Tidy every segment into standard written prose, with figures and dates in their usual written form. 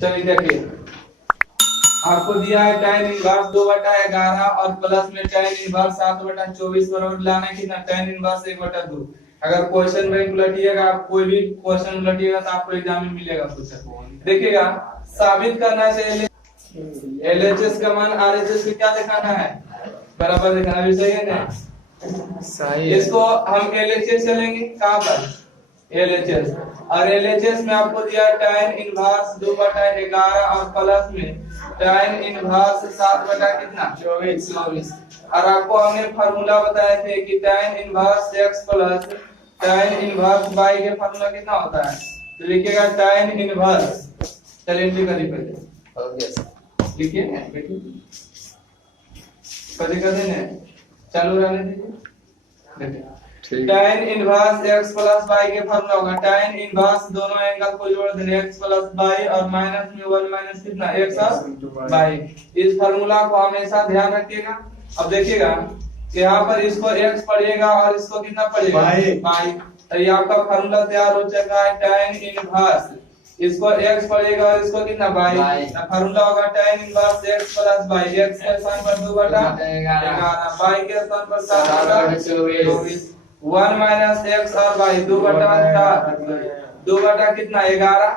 चलिए देखिए, आपको दिया है tan इनवर्स 2/11 और प्लस में tan इनवर्स 7/24 बराबर लाना है कितना tan इनवर्स 1/2। अगर क्वेश्चन बैंक उलटिएगा, आप कोई भी क्वेश्चन उलटिएगा तो आपको एग्जाम में मिलेगा क्वेश्चन। देखिएगा, साबित करना चाहिए एलएचएस का मान आरएचएस में क्या दिखाना है, बराबर दिखाना भी सही है ना, सही है। इसको हम एलएचएस चलेंगे कहां पर, एलएचएस, और एलएचएस में आपको दिया tan इनवर्स 2/11 और प्लस में tan इनवर्स 7/24। और आपको हमने फार्मूला बताए थे कि tan inverse x plus tan inverse y के फार्मूला कितना होता है, तो लिखिएगा tan इनवर्स, चलिए एंट्री करिए पहले, ओके लिखिए बेटी, पहले कर देना, चालू रहने दीजिए। tan inverse x plus y के फार्मूला होगा tan इनवर्स दोनों एंगल को जोड़ देना x प्लस y और माइनस में 1 माइनस कितना x और y। इस फार्मूला को हमेशा ध्यान रखिएगा। अब देखिएगा यहाँ पर इसको x पड़ेगा और इसको कितना पड़ेगा y, तो ये आपका फार्मूला तैयार हो चुका है tan इनवर्स, इसको x पड़ेगा और इसको कितना y, तो फार्मूला होगा tan inverse x plus y, x के स्थान पर 2/11, y के स्थान पर 7/24, 1 माइनस x और y 2/4, 2 कितना 11,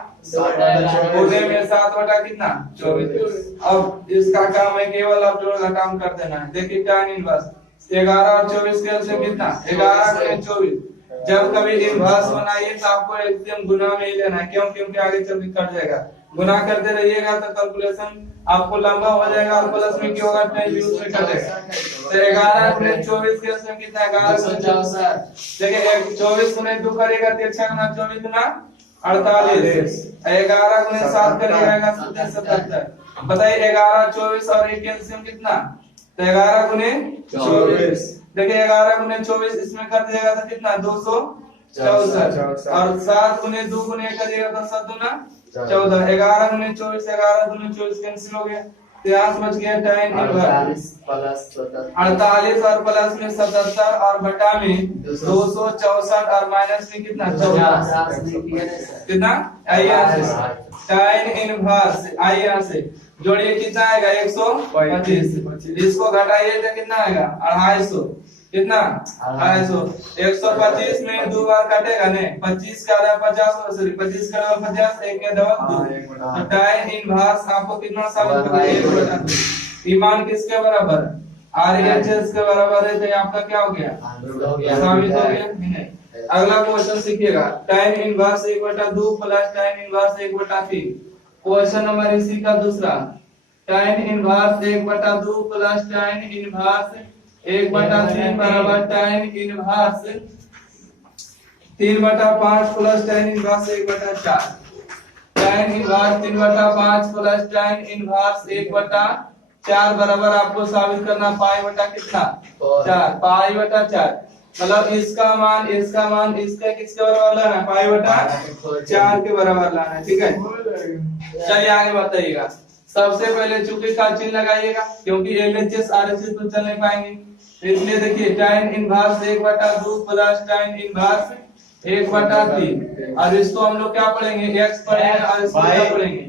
पूरे में 7 कितना 24। अब इसका काम है केवल अब जोड़ घटाव कर देना है। देखिए tan इनवर्स 11 और 24 के से कितना 11 गुणे 24। जब कभी इनवर्स बनाइए तो आपको एकदम गुना में ही लेना है, क्यों, क्योंकि आगे चल के कट जाएगा। गुना करते रहिएगा तो कैलकुलेशन आपको लंबा हो जाएगा और प्लस में क्या होगा टाइम भी उसमें कटेगा। तो 11 गुणे 24 के से कितना 11 गुणे 64, देखिए 24 गुणे 2 करेगा 3×24 गुना 48, 11 गुणे 7 करेगा 77। बताइए 11 24 और 1 कैल्शियम कितना, तो 11 गुणे 24, देखिए 11 गुणे 24 इसमें कर दिएगा तो कितना 264, और 7 गुणे 2 गुणे करिएगा तो 7 दूना 14, 11 गुणे 24, 11 गुणे 24 कैंसिल हो गया, तो यहाँ से बच गया tan इनवर्स 48 और प्लस में 77 और बटा में 264 और माइनस में कितना 14 कितना, tan इनवर्स आई यहाँ से जोड़िए कितना आएगा 125, इसको घटाइए तो कितना आएगा 250, कितना 250, 125 में 2 बार कटेगा ने 25 का 50, सॉरी 25 का 50, 1 के डबल 2, तो tan इनवर्स आपको कितना साबित करना है, ईमान किसके बराबर आरएचएस के बराबर है, तो आपका क्या हो गया साबित हो गया। अगला क्वेश्चन सीखिएगा tan inverse 1/2 plus tan inverse 1/3। Question number इसी का दूसरा tan inverse 1/2 plus tan inverse 1/3 बराबर tan inverse 3/5 plus tan inverse 1/4। tan inverse 3/5 plus tan inverse 1/4 बराबर आपको साबित करना पाई बटा कितना 4, पाई बटा 4, मतलब इसका मान इसका किसके बराबर लाना है, पाई बटा 4 के बराबर लाना है, ठीक है। चलिए आगे बताइएगा। सबसे पहले चूंकि का चिन्ह लगाइएगा क्योंकि एलएचएस आरएचएस तो चल नहीं पाएंगे, तो इसलिए देखिए tan inverse 1/2 plus tan inverse 1/3, और इसको हम लोग क्या पढ़ेंगे x पढ़ेंगे और इसको क्या पढ़ेंगे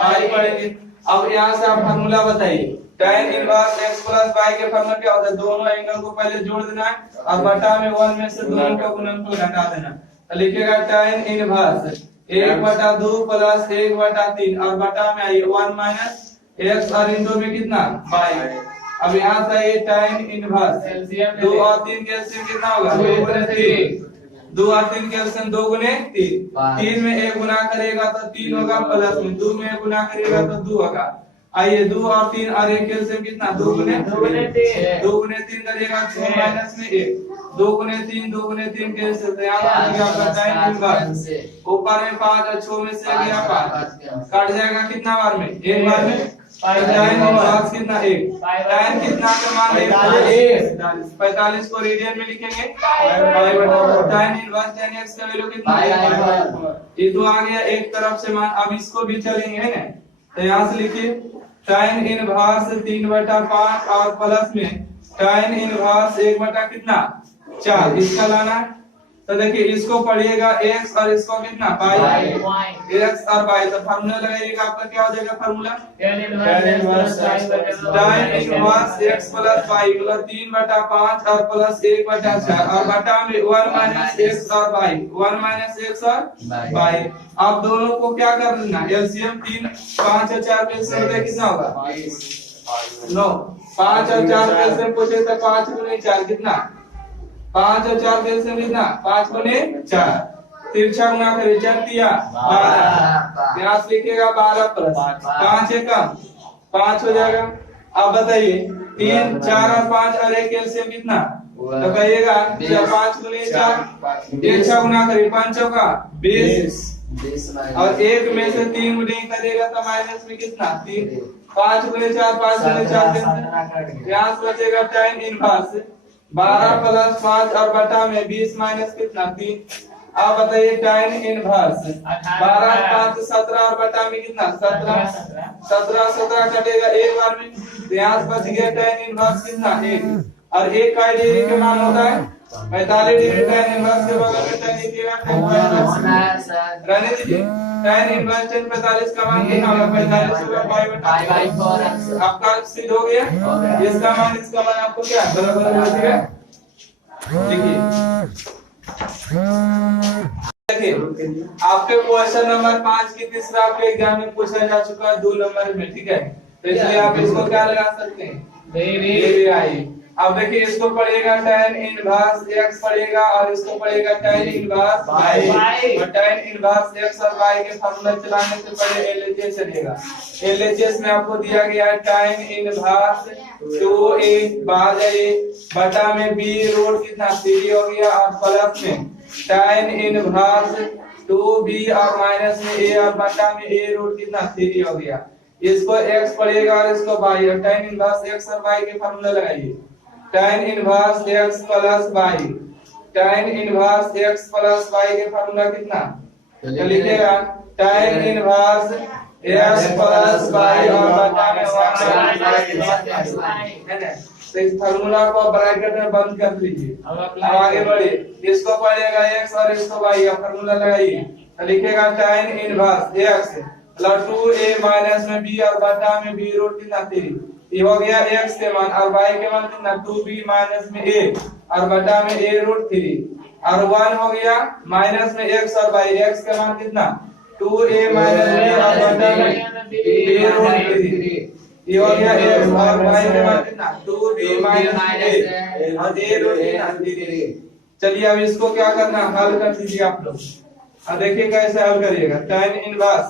y पढ़ेंगे। अब यहाँ से आप फार्मूला बताइए tan inverse x plus y के फार्मूला क्या होता है, दोनों एंगल को पहले जोड़ देना है और बटा में 1 में से दोनों का गुणनफल घटा देना, तो लिखिएगा tan इनवर्स 1/2 प्लस 1/3 और बटा में आइए 1 माइनस x और इनटू में कितना y। अब यहाँ से आइए tan इनवर्स 2 और 3 के एलसीएम कितना होगा 2 गुणे 3, 2 और 3 के एलसीएम 2 गुणे 3, 3 में 1 गुना करेगा तो 3 होगा, प्लस में 2 में 1 गुना करेगा तो 2 होगा। आइए 2 और 3 और 1 कैल्शियम कितना 2 गुणे 3, 2 गुणे 3 करिएगा 6 माइनस में 1, 2 गुणे 3, 2 गुणे 3 कैल्शियम, तो यहाँ पर गया आपका tan इनवर्स, ऊपर में 5 और 6 में से गया 5, कट जाएगा कितना बार में, एक बार में, tan इनवर्स कितना 1, tan कितना का मान 45 को रेडियन में लिखेंगे, tan इनवर्स tan x का वैल्यू कितना है, ये तो आ गया एक तरफ से मान। अब इसको भी चलेंगे है ना, तो यहाँ से लिखिए tan इनवर्स 3/5 और प्लस में tan इनवर्स 1 बटा कितना 4, इसका लाना तो देखिए इसको पढ़िएगा x और इसको कितना y, x और y। तो फार्मूला लगाइएगा, आपका क्या हो जाएगा formula? tan inverse x plus y मतलब 3/5 और प्लस 1/4 और बटा में 1 माइनस x और y, 1 माइनस x और y। आप दोनों को क्या कर लेना, एलसीएम 3 5 और 4 पे से कितना होगा? 9। 5 और 4 पे से पूछे तो 5 गुने 4 कितना? 5 और 4 पे से कितना? 5 गुने 4। तिरछा गुना करें 4 तिया 12, यहाँ से लिखेगा 12 प्लस 5 एकम 5 हो जाएगा। अब बताइए 3 4 और 5 और 1 एलसीएम कितना? तो कहिएगा 5 गुने 4, तिरछा गुना करिए 5 चौका 20 और 1 में से 3 गुने करेगा तो माइनस में कितना? 3। 5 गुने 4 5 गुने 4 यहाँ से बचेगा tan इनवर्स 12 प्लस 5 और बटा में 20 माइनस कितना? 3। अब बताइए tan इनवर्स 12 5 17 और बटा में कितना? 17 17 कटेगा एक बार में, तो यहाँ से बच गया tan इनवर्स कितना? 1 और 1 का डिग्री के मान होता है 45 डिग्री। tan इनवर्स के बगल में tan लिखिएगा, रहने दीजिए। tan इनवर्स tan 45 का मान कितना होगा? 45 होगा पाई/4। आपका सिद्ध हो गया। इसका मान इसका मान आपको क्या बराबर हो जाएगा? देखिए आपके क्वेश्चन नंबर 5 की तीसरा आपके एग्जाम में पूछा जा चुका है 2 नंबर में, ठीक है। तो इसलिए आप इसको क्या लगा सकते हैं? वेरी। अब देखिए इसको पढ़ेगा tan इनवर्स x पढ़ेगा और इसको पढ़ेगा tan इनवर्स y। और tan इनवर्स x और y के फार्मूला चलाने से पहले एलएचएस चलेगा। एलएचएस में आपको दिया गया है tan इनवर्स 2a भाग a बटा में b रूट कितना 3 हो गया और प्लस में tan इनवर्स 2b और माइनस में a और बटा में a रूट कितना 3 हो गया। इसको x पढ़ेगा और इसको y और tan इनवर्स x और y के फार्मूला लगाइए। tan inverse x plus y, tan inverse x plus y के फार्मूला कितना? तो लिखिएगा tan inverse x plus y और बटा में 1 है ना। तो इस फार्मूला को ब्रैकेट में बंद कर लीजिए। अब आगे बढ़िए, इसको पढ़िएगा x और इसको y का फार्मूला लगाइए। तो लिखिएगा tan inverse x plus 2a minus में b और बटा में b रूट कितना 3। ये हो गया x के मान और y के मान कितना 2b माइनस में a और बटा में a रूट 3 और 1 हो गया माइनस में x और y। x का मान कितना 2a माइनस b और बटा में b रूट 3। ये हो गया x और y के मान कितना 2b माइनस a और a रूट 3। चलिए अब इसको क्या करना, हल कर दीजिए आप लोग। अब देखिए कैसे हल करिएगा। tan इनवर्स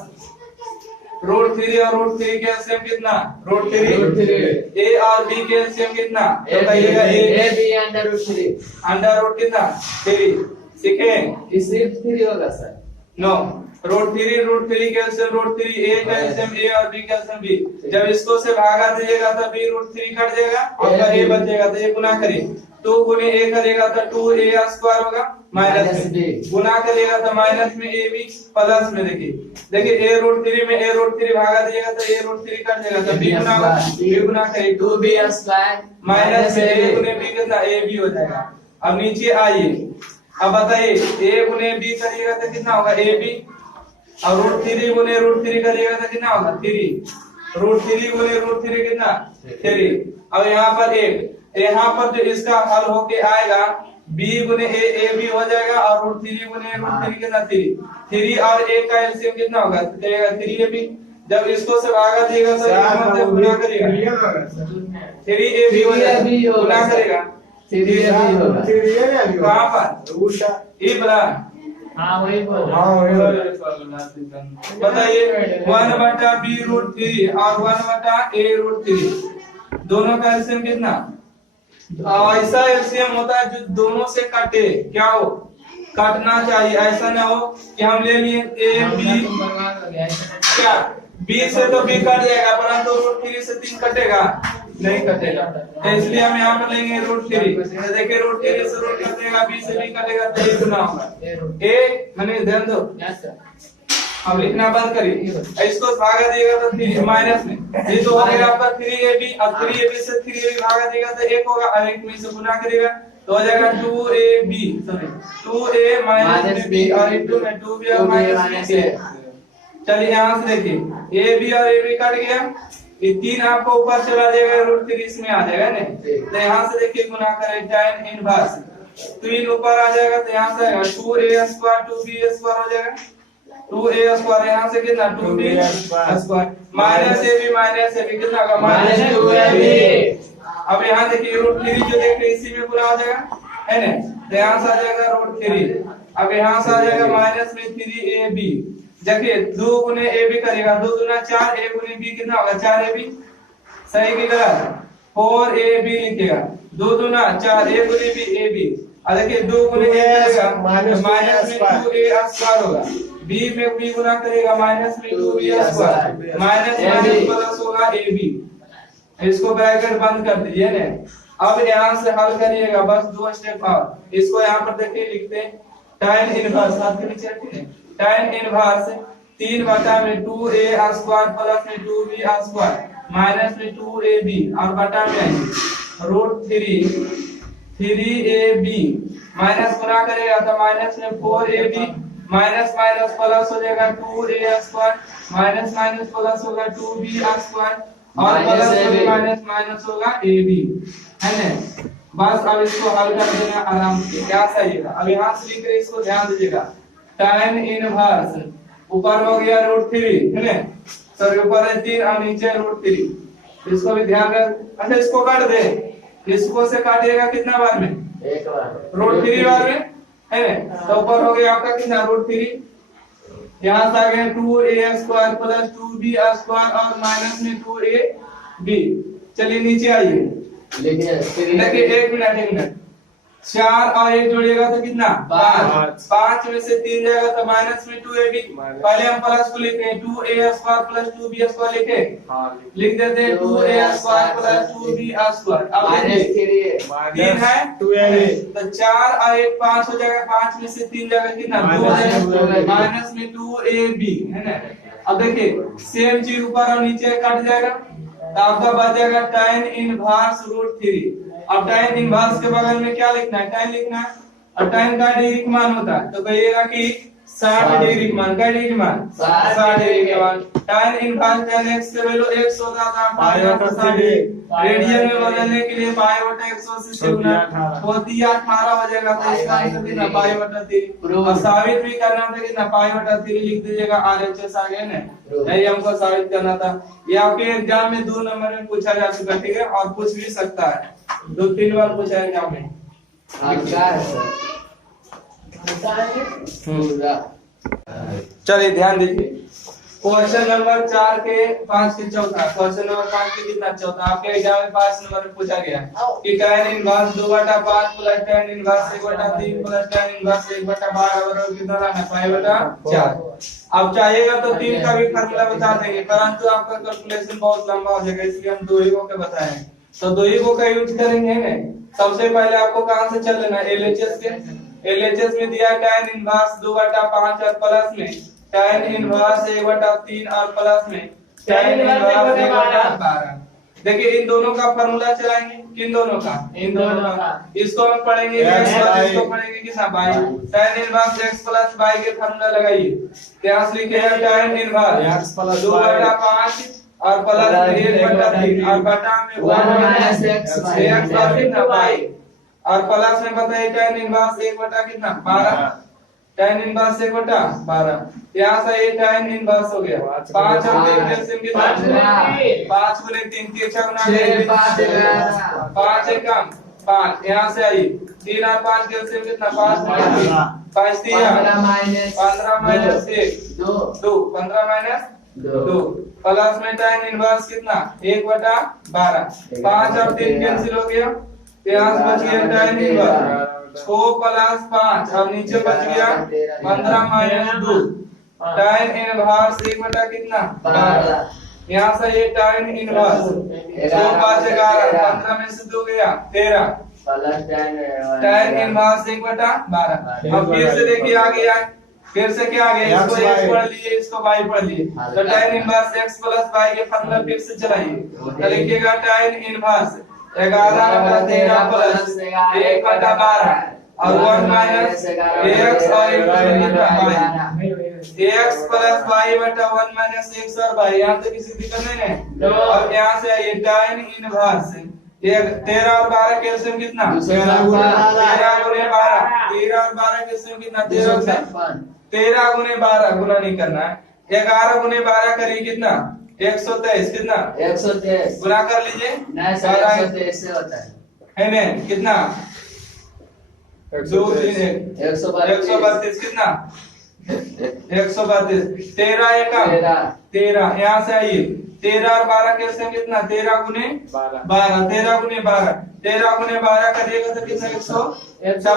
रूट 3 और रूट 3 के एलसीएम कितना? रूट 3। a और b के एलसीएम कितना? बताइएगा a b अंडर रूट कितना 3। सीखे सिर्फ 3 होगा सर? नो, रूट 3 के एलसीएम रूट 3, a का एलसीएम a और b का एलसीएम b। जब इसको से भागा दीजिएगा तो b रूट 3 कट जाएगा और a बचेगा। तो ये गुना करिए, 2 गुने a करेगा तो 2a स्क्वायर होगा माइनस में, गुना करेगा तो माइनस में a b प्लस में। देखिए a रूट 3 में a रूट 3 भागा दीजिएगा तो a रूट 3 कट जाएगा तो b गुना होगा, b गुना करिए 2b स्क्वायर माइनस में a गुने b कितना a b हो जाएगा। अब नीचे आइए, अब बताइए a गुने b करिएगा तो कितना होगा a b और रूट 3 गुने रूट 3 करिएगा तो कितना होगा 3। रूट 3 गुने रूट 3 कितना 3। अब यहाँ पर यहाँ पर जो इसका हल होके आएगा b गुने a b हो जाएगा और रूट 3 गुने रूट 3 कितना 3 और a का एलसीएम कितना होगा 3ab। जब इसको से भागा देगा तो मतलब गुना करेगा 3ab हो जाएगा, गुना करेगा 3ab होगा। कहां पर ये बड़ा? हाँ वही बताइए 1/b रूट 3 और 1/a रूट 3 दोनों का एलसीएम कितना? ऐसा एलसीएम होता है जो दोनों से कटे, क्या हो काटना चाहिए। ऐसा ना हो कि हम ले लिए a b, क्या b से तो b कट जाएगा परंतु रूट 3 से 3 कटेगा नहीं कटेगा। तो इसलिए हम यहाँ पर लेंगे रूट 3। देखिए रूट 3 से रूट कटेगा, b से b कटेगा तो a गुना होगा a। मैंने ध्यान दो, अब लिखना बंद करिए। इसको भागा दिएगा तो 3 माइनस में ये तो हो जाएगा आपका 3ab। अब 3ab से 3ab भागा देगा तो 1 होगा और 1 में से गुना करेगा तो हो जाएगा 2ab sorry 2a minus b और इनटू में 2b और माइनस b। चलिए यहाँ से देखिए ए बी और ए बी कट गया, ये 3 आपको ऊपर चला जाएगा √3 इसमें आ जाएगा ना। तो यहाँ से देखिए गुना करें tan इनवर्स 3 ऊपर आ जाएगा तो यहाँ से आएगा 2a स्क्वायर 2b स्क्वायर हो जाएगा 2a स्क्वायर यहाँ से कितना 2b square minus a b कितना होगा -2ab। अब यहाँ देखिए √3 जो देख रहे इसी में गुना हो जाएगा है ना, तो यहाँ से आ जाएगा √3। अब यहाँ से आ जाएगा माइनस में 3ab। देखिए 2 गुने ए बी करेगा 2 दूना 4 ए गुने बी कितना होगा 4ab सही की गलत 4ab लिखेगा 2 दूना 4 ए गुने बी ए बी। और देखिए 2 गुने ए करेगा माइनस में 2a स्क्वायर होगा b में b गुना करेगा माइनस में 2b स्क्वायर माइनस प्लस होगा ab। इसको ब्रैकेट बंद कर दीजिए ना। अब यहाँ से हल करिएगा बस 2 स्टेप और इसको यहाँ पर देखिए लिखते हैं tan इनवर्स हाथ के नीचे रखिए tan इनवर्स 3 में 2a स्क्वायर प्लस में 2b स्क्वायर माइनस में 2ab और बटा में √3 माइनस गुना करेगा तो माइनस में 4ab माइनस माइनस प्लस हो जाएगा 2a square minus minus plus होगा 2b स्क्वायर और प्लस माइनस माइनस होगा ab है ना। बस अब इसको हल कर देना आराम से क्या सही है। अब यहाँ से लिख रहे इसको ध्यान दीजिएगा tan इनवर्स ऊपर हो गया √3 है ना, सॉरी ऊपर है 3 और नीचे √3। इसको भी ध्यान रख। अच्छा इसको काट दे, इसको से काटिएगा कितना बार में एक बार √3 बार में है ना। तो ऊपर हो गया आपका कितना √3 यहाँ से आ गया 2a square plus 2b square और माइनस में 2ab। चलिए नीचे आइए देखिए 1 मिनट 4 और 1 जोड़िएगा तो कितना 5 में से 3 जाएगा तो माइनस में 2ab। पहले हम प्लस को लिखे 2a square plus 2b square लिखे लिख देते हैं 2a square plus 2b square. अब देखिए 3 है 2ab तो 4 और 1 5 हो जाएगा 5 में से 3 जाएगा कितना 2 हो जाएगा माइनस में 2ab है ना। अब देखिए सेम चीज ऊपर और नीचे कट जाएगा तो आपका बच जाएगा tan इनवर्स √3। अब tan इनवर्स के बगल में क्या लिखना है tan लिखना है और tan का डिग्री का मान होता है तो कहिएगा कि 60 डिग्री का मान क्या डिग्री मान 60 डिग्री का मान। tan इनवर्स tan x के वैल्यू x होता था पाई बटा 60 रेडियन में बदलने के लिए पाई बटा 180 से गुना होती 18 हो जाएगा तो इसका आंसर कितना पाई बटा 3। और साबित भी करना था कितना पाई बटा 3 लिख दीजिएगा RHS आ गया ना, नहीं हमको साबित करना था। ये आपके एग्जाम में 2 नंबर में पूछा जा चुका ठीक है और पूछ भी सकता है 2-3 बार पूछा है एग्जाम में। चलिए ध्यान दीजिए क्वेश्चन नंबर 4 के 5 के चौथा क्वेश्चन नंबर 5 के कितना चौथा आपके एग्जाम में 5 नंबर में पूछा गया कि tan inverse 2/5 plus tan inverse 1/3 plus tan inverse 1/12 बराबर कितना लाना पाई बटा 4। अब चाहिएगा तो 3 का भी फार्मूला बता देंगे परंतु आपका कैलकुलेशन बहुत लंबा हो जाएगा इसलिए हम 2 ही को के बताए हैं तो 2 ही को का यूज करेंगे ना। सबसे पहले आपको कहां से चल लेना LHS के LHS में दिया tan इनवर्स 2/5 और प्लस में tan इनवर्स 1/3 और प्लस में tan इनवर्स 1/12। देखिए इन दोनों का फार्मूला चलाएंगे किन दोनों का इन दोनों का इसको हम पढ़ेंगे x और इसको पढ़ेंगे किसका y। tan inverse x plus y के फार्मूला लगाइए क्या लिखेगा tan इनवर्स 2/5 और प्लस 1/3 और बटा में 1 x और कितना y और प्लस में बताइए tan इनवर्स 1 कितना 12 tan इनवर्स 1/12 यहाँ से ये tan इनवर्स हो गया 5 और 3 एलसीएम कितना 5 गुने 3 3 गुना 5 एक कम 5 यहाँ से आई 3 और 5 के एलसीएम कितना 5 15 माइनस 1 2 15 माइनस 2 प्लस में tan इनवर्स कितना 1/12 5 और 3 कैंसिल हो गया यहाँ से बच गया tan इनवर्स 6 प्लस 5 और नीचे बच गया 15 माइनस 2 tan इनवर्स 1 कितना 12 यहाँ से ये tan इनवर्स 2 5 11 15 में से 2 गया 13 tan इनवर्स 1/12। अब फिर से देखिए आ गया फिर से क्या आ गया इसको x पढ़ लिए इसको y पढ़ लिए तो tan inverse x plus y के फार्मूला फिर से चलाइए तो लिखिएगा tan इनवर्स 11/13 प्लस 1/12 और 1 माइनस एक्स और एक्स प्लस वाई बटा 1 माइनस एक्स और वाई। यहाँ तो किसी दिक्कत नहीं है। अब यहाँ से आइए tan इनवर्स 13 और 12 का एलसीएम कितना 13 गुने 12 13 और 12 का एलसीएम कितना 13 गुने 12 गुना नहीं करना है 11 गुने 12 करिए कितना 123 कितना 123 गुना कर लीजिए नहीं सर 123 से होता है ना कितना 2 3 132 कितना 132 13 एकम 13 यहाँ से आइए 13 और 12 के एलसीएम कितना 13 गुने 12 13 गुने 12 करिएगा तो कितना 156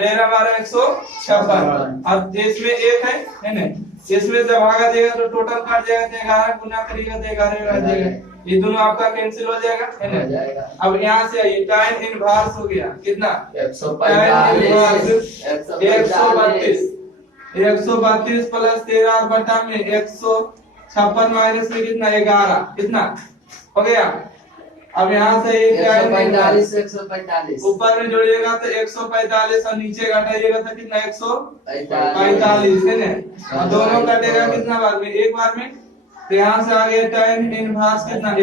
13 12 156 अब इसमें एक है ना इसमें जब भागा देगा तो टोटल काट जाएगा तो 11 गुना करिएगा तो 11 आ जाएगा ये दोनों आपका कैंसिल हो जाएगा है ना। अब यहाँ से आइए tan इनवर्स हो गया कितना 132 प्लस 13 और बटा में 156 माइनस में कितना 11 कितना हो गया। अब यहाँ से 145 ऊपर में जोड़िएगा तो 145 और नीचे घटाइएगा तो कितना 145 है ना। दोनों कटेगा कितना बार में एक बार में तो यहाँ से आ गया tan इनवर्स कितना 1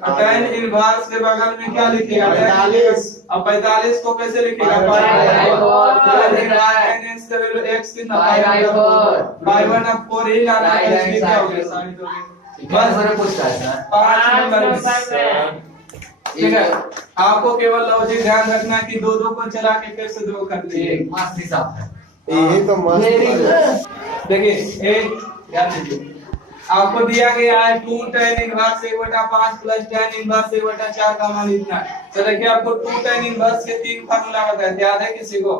और tan इनवर्स के बगल में क्या लिखेगा 45 अब 45 को कैसे लिखेगा x कितना पाई 1 अब 4 ही लाना है इसमें क्या हो गया साबित हो गया बस मैंने पूछा है सर 5 नंबर ठीक है। आपको केवल लॉजिक ध्यान रखना है कि दो को चला के फिर से दो कर लीजिए मस्त हिसाब है ये तो मस्त देखिए एक ध्यान दीजिए आपको दिया गया है 2 tan inverse 1/5 plus tan inverse 1/4 का मान इतना तो देखिए आपको 2 tan इनवर्स के 3 फार्मूला बताए थे याद है किसी को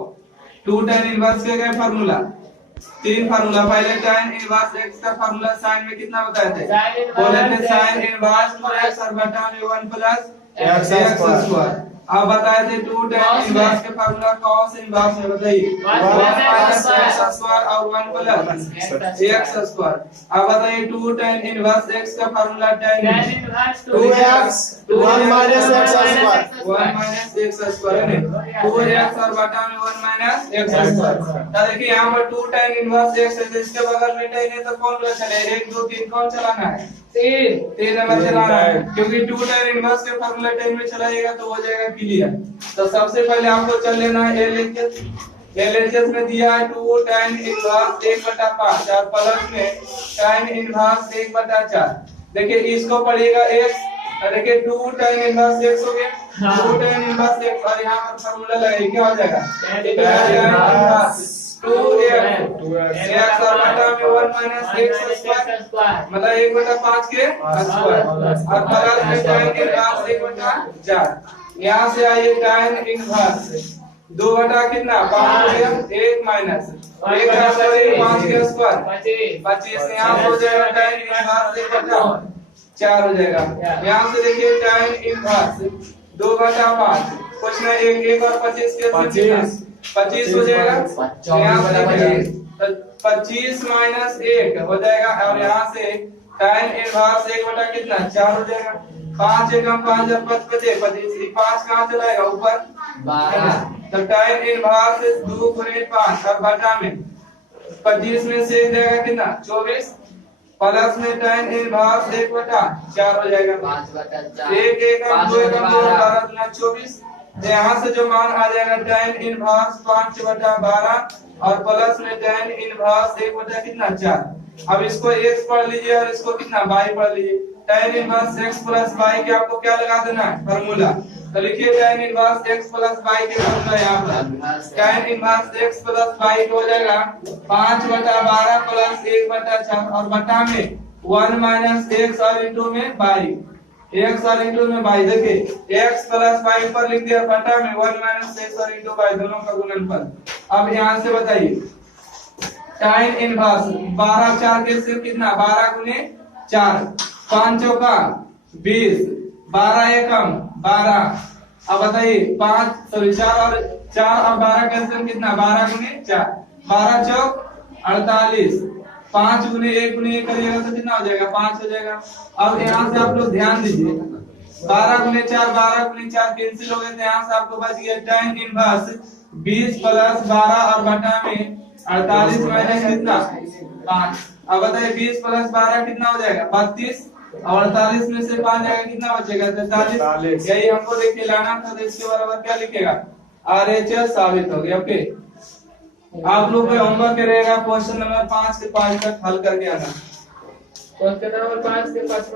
2 tan इनवर्स के क्या फार्मूला 3 फार्मूला पहले tan इनवर्स x का फार्मूला साइन में कितना बताए थे बोले थे sin इनवर्स x और बटा में 1 प्लस x स्क्वायर अब बताए थे 2 tan इनवर्स के फार्मूला cos इनवर्स है बताइए 1 माइनस x स्क्वायर और 1 प्लस x स्क्वायर। अब बताइए 2 tan इनवर्स x का formula tan inverse 2x 1 minus x square 1 minus x square है 2x और बटा में 1 माइनस x स्क्वायर। तो देखिए यहाँ पर 2 tan इनवर्स x है इसके बगल में tan है तो कौन सा चलेगा 1 2 3 कौन चलाना है 3 नंबर चलाना है क्योंकि 2 tan इनवर्स के फार्मूला 10 में चलाइएगा तो हो जाएगा क्लियर। तो सबसे पहले आपको चल लेना है एलएचएस में दिया है 2 tan इनवर्स 1/5 और प्लस में tan इनवर्स 1/4 देखिए इसको पढ़िएगा x देखिए 2 tan इनवर्स x हो गया 2 tan इनवर्स x और यहाँ पर फार्मूला लगाइए क्या हो जाएगा tan इनवर्स 2x और बटा में 1 माइनस x स्क्वायर मतलब 1/5 के स्क्वायर और प्लस में tan इनवर्स 1/4 यहाँ से आइए tan इनवर्स 2 बटा कितना 5 हो गया 1 माइनस 1 का स्क्वायर 5 के स्क्वायर 25 यहाँ हो जाएगा tan इनवर्स 1/4 हो जाएगा। यहाँ से देखिए tan इनवर्स 2/5 कुछ ना 1 और 25 के 25 हो जाएगा यहाँ से 25 माइनस 1 हो जाएगा और यहाँ से tan इनवर्स 1 बटा कितना 4 हो जाएगा 5 एकम 5 और 25 5 कहाँ चला जाएगा ऊपर 12 तो tan इनवर्स 2 गुने 5 और बटा में 25 में से जाएगा कितना 24 प्लस में tan इनवर्स 1/4 हो जाएगा 5/4 1 एकम 2 एकम 2 12 गुना 24 यहाँ से जो मान आ जाएगा tan इनवर्स 5/12 और प्लस में tan इनवर्स 1 बटा कितना 4। अब इसको x पढ़ लीजिए और इसको कितना y पढ़ लीजिए tan inverse x plus y के आपको क्या लगा देना है फार्मूला तो लिखिए tan inverse x plus y के फार्मूला यहाँ पर tan inverse x plus y हो जाएगा 5/12 प्लस 1/4 और बटा में 1 माइनस x और इंटू में y x और इंटू में y देखिए x प्लस y पर लिख दिया बटा में 1 माइनस x और इंटू y दोनों का गुणनफल। अब यहाँ से बताइए tan इनवर्स 12 4 के सिर्फ कितना 12 गुने 4 5 चौका 20 12 एकम 12 अब बताइए 4 और 12 का सिर्फ कितना 12 गुने 4 12 चौक 48 5 गुने 1 गुने 1 करिएगा तो कितना हो जाएगा 5 हो जाएगा। अब यहाँ से आप लोग ध्यान दीजिए 12 गुने 4 कैंसिल हो गए, तो यहाँ से आपको बच गया tan इनवर्स 20 प्लस 12 और बटा में 48 माइनस कितना 5। अब बताइए 20 प्लस 12 कितना हो जाएगा 32 और 48 में से 5 जाएगा कितना बचेगा 43। यही हमको देखिए लाना था, तो इसके बराबर क्या लिखेगा RHS साबित हो गया। ओके, आप लोग को होमवर्क रहेगा क्वेश्चन नंबर 5 से 5 तक हल करके आना। क्वेश्चन नंबर 5 से 5